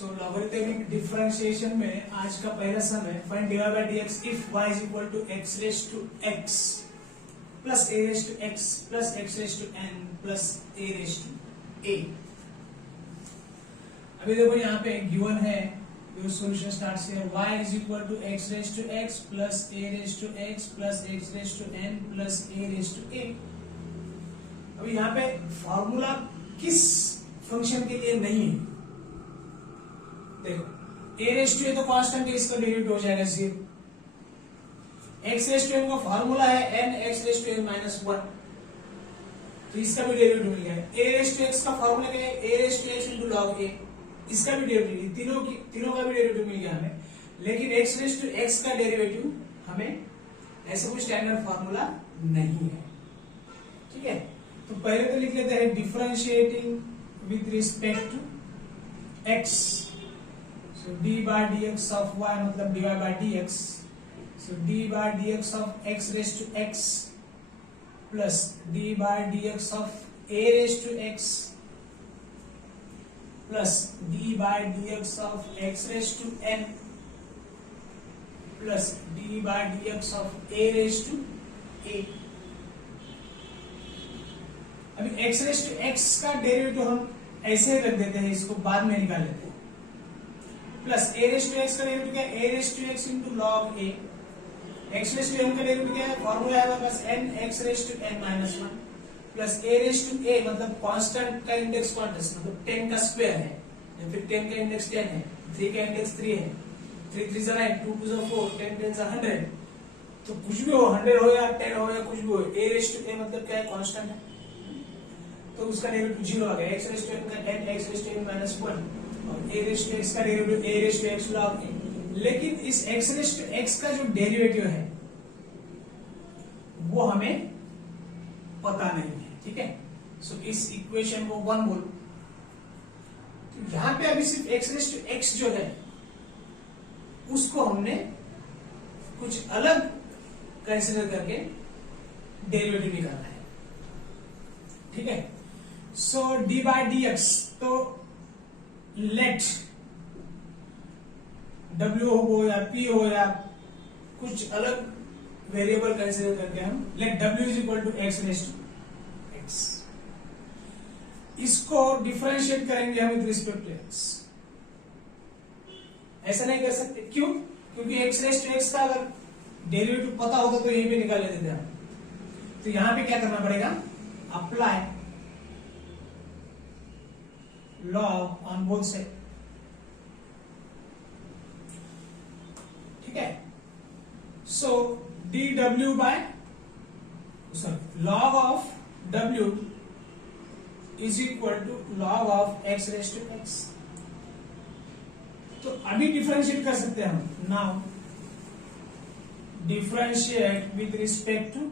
सो logarithmic differentiation में आज का पहला सम है find dy by dx if y is equal to x raised to x plus a raised to x plus x raised to n plus a raised to a। अभी देखो यहाँ पे given है जो सॉल्यूशन स्टार्ट से y is equal to x raised to x plus a raised to x plus x raised to n plus a raised to a। अभी यहाँ पे फॉर्मूला किस फंक्शन के लिए नहीं है, देखो a रेस टू ए तो कांस्टेंट है, इसका डेरिवेटिव हो जाएगा 0। x रेस टू n का फार्मूला है n x raise to n minus 1, तो इसका भी डेरिवेटिव मिल गया। a रेस टू x का फार्मूला क्या है, a raise to x into log a, इसका भी डेरिवेटिव, तीनों का भी डेरिवेटिव मिल गया हमें। लेकिन x रेस टू x का डेरिवेटिव हमें ऐसा कोई स्टैंडर्ड फार्मूला नहीं है, ठीक है। तो पहले तो लिख लेते हैं differentiating with respect to x, so d by dx of y मतलब dy by dx, so d by dx of x raised to x plus d by dx of a raised to x plus d by dx of x raised to n plus d by dx of a raised to a। अभी x raised to x का derivative हम ऐसे ही रख देते हैं, इसको बाद में निकाल लेते हैं। Plus a raise to x का डेरिवेटिव क्या है, a raise to x into log a, x raise to n का डेरिवेटिव क्या है, फॉर्मूला है हमारे पास n x raise to n minus 1 plus a raise to a मतलब कांस्टेंट का इंडेक्स क्वांटिटी मतलब 10 का स्क्वायर है, या फिर 10 का इंडेक्स 10 है, 3 का इंडेक्स 3 है, 3 3 9 2 2 4 10 10 100, तो कुछ भी हो 100 हो या 10 हो या कुछ भी हो, a रेस टू a मतलब क्या है, कांस्टेंट है, तो उसका डेरिवेटिव 0 आ गया। x रेस टू n का n x raise to n minus 1 और a रेस टू x का derivative a raise to x log a। लेकिन इस x रेस टू x का जो डेरिवेटिव है वो हमें पता नहीं है, ठीक है। सो इस इक्वेशन को 1 बोलो, तो यहां पे अभी सिर्फ x रेस टू x जो है उसको हमने कुछ अलग कंसीडर करके डेरिवेटिव निकालना है, ठीक है। सो d by dx, तो लेट w हो या p हो या कुछ अलग वेरिएबल कंसीडर करके हम let w is equal to x raise to x, इसको डिफरेंशिएट करेंगे हम विद रिस्पेक्ट टू x। ऐसा नहीं कर सकते, क्यों? क्योंकि x रेस टू x का अगर डेरिवेटिव पता होता तो यहीं पे निकाल लेते थे हम। तो यहां पे क्या करना पड़ेगा, apply log on both side, ठीक है। सो dw by log of w is equal to log of x raised to x। तो अभी डिफरेंशिएट कर सकते हैं हम, now differentiate with respect to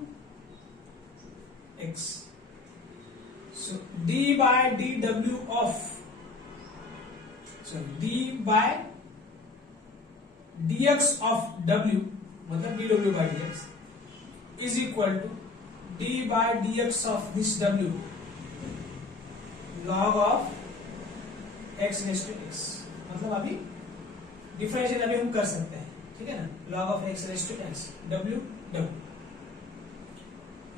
x, so d by dw of d by dx of w मतलब dw by dx is equal to d by dx of this w log of x raised to x। मतलब अभी differentiate अभी हम कर सकते हैं, ठीक है ना, log of x raised to x w w,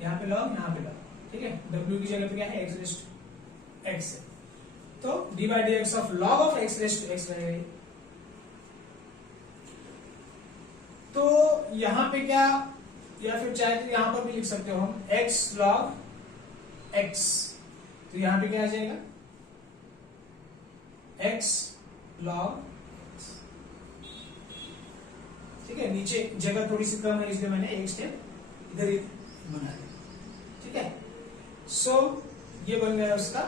यहाँ पे log यहाँ पे log, ठीक है। w की जगह पे क्या है, x raised to x है, तो d by dx of log of x raised to x रहेगा। तो यहां पे क्या, या फिर चाहे तो यहां पर भी लिख सकते हो हम x log x, तो यहां पे क्या आ जाएगा, x log, ठीक है। नीचे जगह थोड़ी सी कम है इसलिए मैंने एक स्टेप इधर ही बना दिया, ठीक है। सो ये बन गया उसका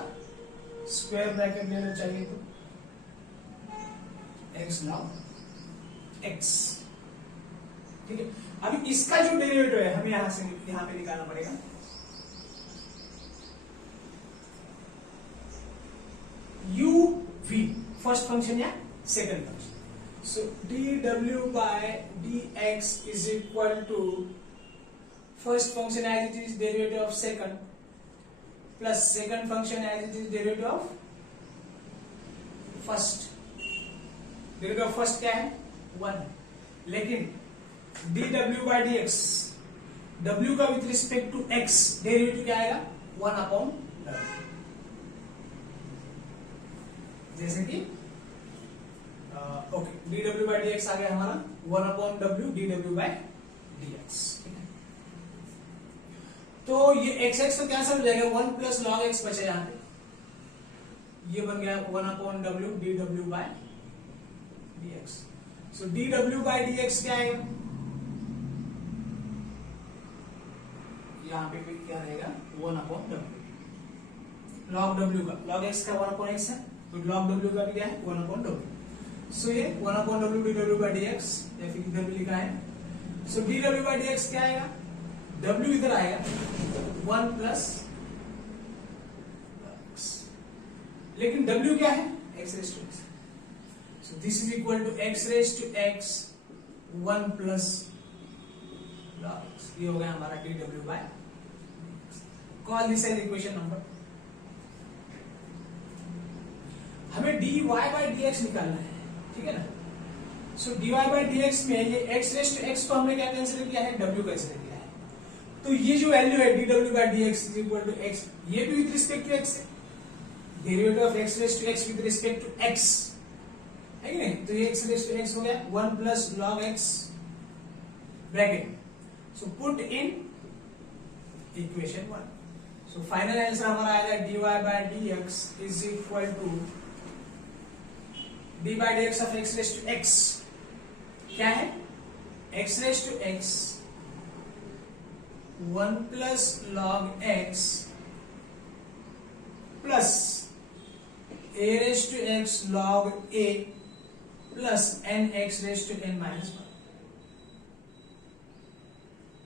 स्क्वायर ब्रैकेट लेना चाहिए, तो x log x, ठीक है। अभी इसका जो डेरिवेटिव है हमें यहां से यहां पे निकालना पड़ेगा। u v फर्स्ट फंक्शन या second function, so dw by dx is equal to first function as it is derivative of second plus second function as it is derivative of first, derivative of first क्या है 1 है, लेकिन dw by dx w का with respect to x derivative क्या आएगा 1 upon w, जैसे कि okay dw by dx आ गया हमारा 1 upon w dw by dx। तो ये x तो कैंसिल हो जाएगा, 1 प्लस लॉग x बचे यहां पे, ये बन गया 1 upon w dw by dx। So dw by dx क्या आएगा, यहाँ पे भी क्या रहेगा 1 अपॉन w, लॉग w का, लॉग x का 1 अपॉन x है, तो लॉग w का भी क्या है 1 अपॉन w। सो ये 1 upon w dw by dx, या फिर w लिखा है। सो dw by dx क्या आएगा, w इधर आएगा 1 प्लस x, लेकिन w क्या है x raise to x, so this is equal to x raise to x 1 plus log x, ये हो गया हमारा dw by dx। Call this as equation number. हमें dy by dx निकालना है, ठीक है ना। सो dy by dx में ये x रेज टू x को हमने क्या कंसीडर किया है, w कंसीडर किया है, तो ये जो वैल्यू है dw by dx is equal to x, ये भी विद रिस्पेक्ट टू x है, derivative of x raise to x with respect to x है कि नहीं, तो ये x रेज टू x हो गया 1 plus log x bracket, so put in equation 1। So final answer हमारा आएगा dy by dx is equal to dy by dx of x raise to x क्या है, x raise to x 1 plus log x plus a raise to x log a plus n x raise to n minus 1,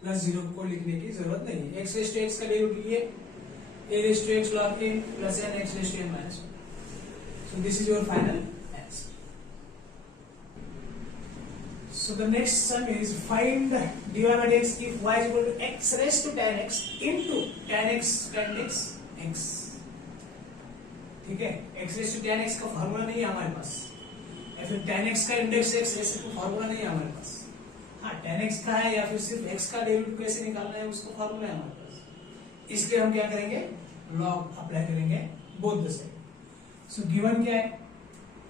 plus 0 को लिखने की जरूरत नहीं है, x raise to x का derivative ये a raise to x log a plus n x raise to n minus 1। So this is your final answer. So the next sum is find dy by dx if y is equal to x raised to tan x into tan x x, ठीक है। x raised to tan x का formula नहीं है हमारे पास, या फिर tan x का index x ऐसे कोई फॉर्मूला नहीं है हमारे पास। हाँ tan x का है, या फिर सिर्फ x का डेरिवेटिव कैसे निकालना है उसका फॉर्मूला है हमारे पास, इसलिए हम क्या करेंगे लॉग अप्लाई करेंगे both the side. So given क्या है,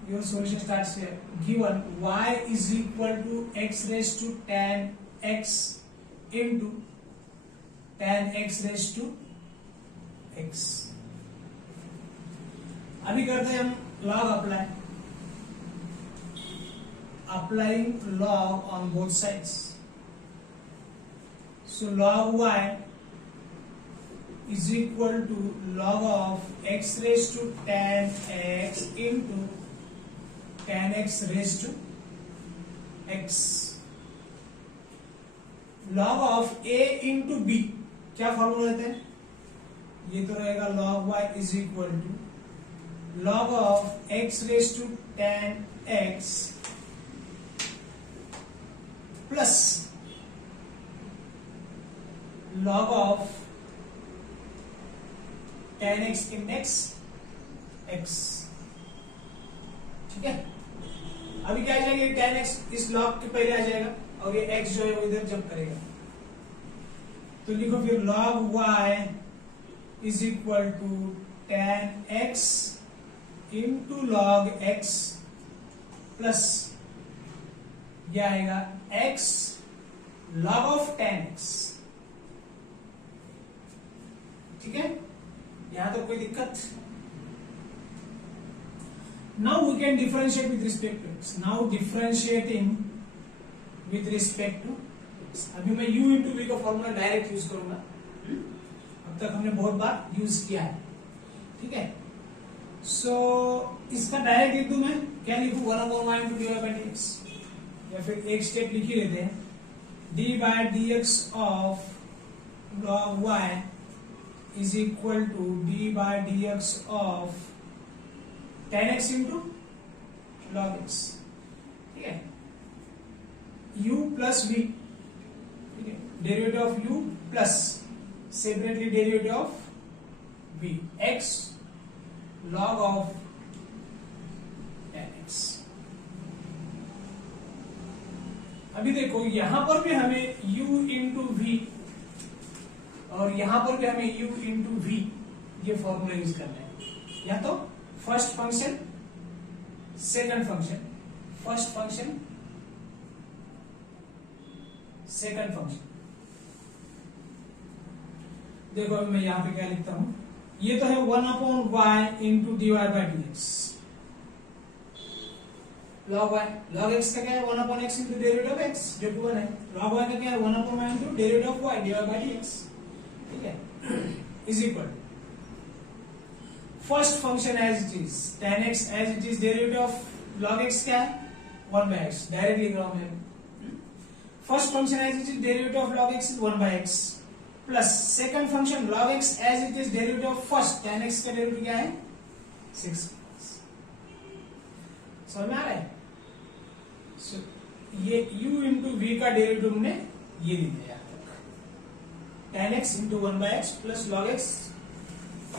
your solution starts here, given y is equal to x raised to tan x into tan x raised to x। अभी करते हैं हम log apply, applying log on both sides। so log y is equal to log of x raised to tan x into tan x raised to x। log of a into b क्या formula देते हैं, ये तो रहेगा log y is equal to log of x raised to tan x plus log of tan x index x, ठीक है। अभी क्या आ जाएगा, tan x इस log के पहले आ जाएगा और ये x जो है वो इधर जंप करेगा, तो लिखो फिर log y is equal to tan x into log x plus ये आएगा x log of tan x, ठीक है। यहां तो कोई दिक्कत। Now we can differentiate with respect to x. Now differentiating with respect to x. अभी मैं u into v का फॉर्मूला डायरेक्ट यूज करूंगा, अब तक हमने बहुत बार यूज किया है, ठीक है। सो इसका डायरेक्ट लिख दूं मैं, क्या लिखूं 1 upon y into dy by dx, या फिर एक स्टेप लिख ही लेते हैं, d by dx of log y is equal to d by dx of tan x into log x, ठीक है। u प्लस v, ठीक है, derivative of u plus separately derivative of v, x log of tan x, अभी देखो यहां पर भी हमें u इंटू वी और यहां पर भी हमें u इंटू वी ये फॉर्मूला यूज करना है। या तो first function second function, first function second function. देखो अभी मैं यहां पे क्या लिखता हूं, ये तो है 1/y into dy by D x log y, log x का क्या है 1/x into derivative of x जो कि 1 है। log y का क्या है 1/y into derivative of y dy by dx, ठीक है, is equal first function as it is tan x as it is derivative of log x क्या है 1/x, डायरेक्ट लिख रहा हूं मैं। First function as it is derivative of log x is 1/x plus second function log x as it is derivative of first tan x का derivative क्या है 6। समझ में आ रहा है? So, ये u इंटू वी का डेरिवेटिव हमने ये लिख दिया tan x into 1/x plus log x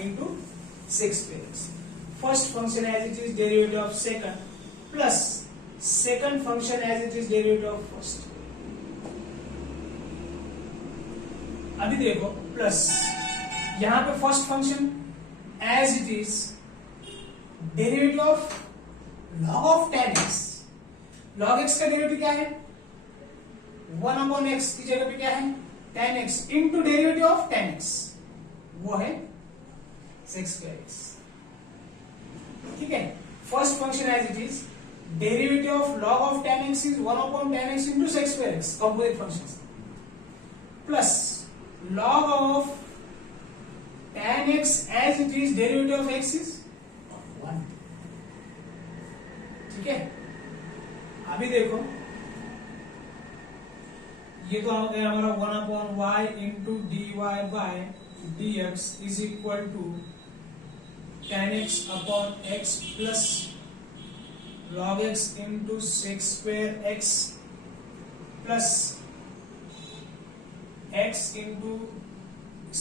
into 6x। First function as it is derivative of second plus second function as it is derivative of first. अभी देखो plus यहां पे first function as it is derivative of log of tan x, log x का derivative क्या है 1/x की जगह पे क्या है tan x into derivative of tan x वो है 6x, ठीक है। First function as it is derivative of log of tan x is 1/tan x into 6x composite function plus log of tan x as it is derivative of x is 1, ठीक है। अभी देखो ये तो आ गया हमारा 1/y into dy by dx is equal to tan x upon x plus log x into 6x plus x into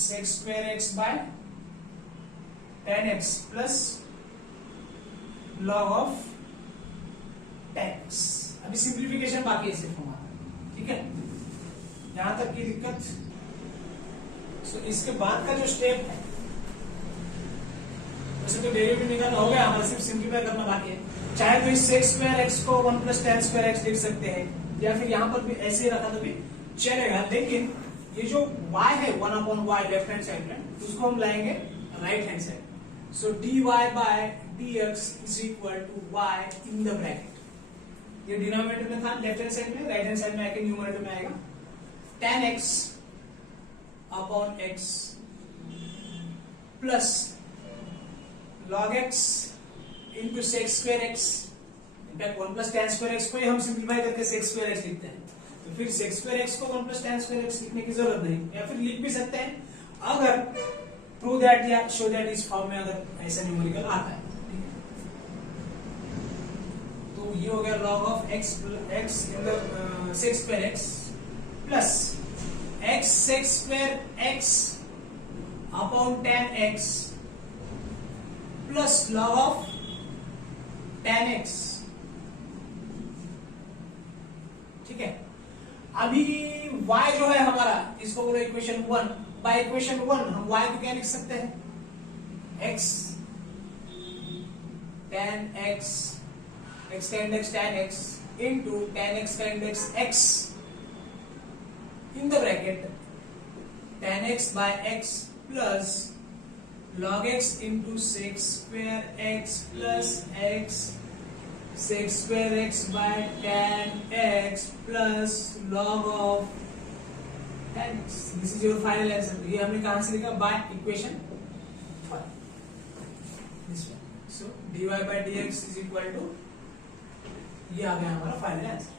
6x by tan x plus log of tan x। अभी simplification बाकी है सिर्फ हमारा, ठीक है, यहां तक की दिक्कत। तो इसके बाद का जो स्टेप है वैसे तो डेरिवेटिव निकालना हो गया हमारा, सिर्फ सिंप्लीफाई करना बाकी है। चाहे तो इस sec2x को 1 प्लस tan स्क्वायर x लिख सकते हैं या फिर यहां पर भी ऐसे ही रखा तो भी चलेगा, लेकिन ये जो y है 1/y लेफ्ट हैंड साइड में उसको हम लाएंगे right hand side. So dy by dx is equal to y in the bracket, ये डिनोमिनेटर में था लेफ्ट हैंड साइड में, राइट हैंड साइड में आके न्यूमरेटर में आएगा tan x upon x plus log x into sec square x। In fact 1 plus tan square x को ही हम सिंप्लीफाई करके sec स्क्वायर x लिखते हैं, तो फिर sec स्क्वायर x को 1 प्लस tan स्क्वायर x लिखने की जरूरत नहीं, या फिर लिख भी सकते हैं अगर प्रूव दैट या शो दैट इस फॉर्म में अगर ऐसा न्यूमेरिकल आता है। तो ये हो गया log of x in the sec square x plus x sec square x upon tan x plus log of tan x, ठीक है। अभी y जो है हमारा इसको बोलो इक्वेशन 1, बाय इक्वेशन 1 हम y को क्या लिख सकते हैं x tan x, x का index tan x into tan x का index x in the bracket tan x by x plus log x into sec square x plus x sec square x by tan x plus log of tan x। This is your final answer। ये हमने कहां से लिखा by equation 1, this one। So dy by dx is equal to ये आ गया हमारा final answer.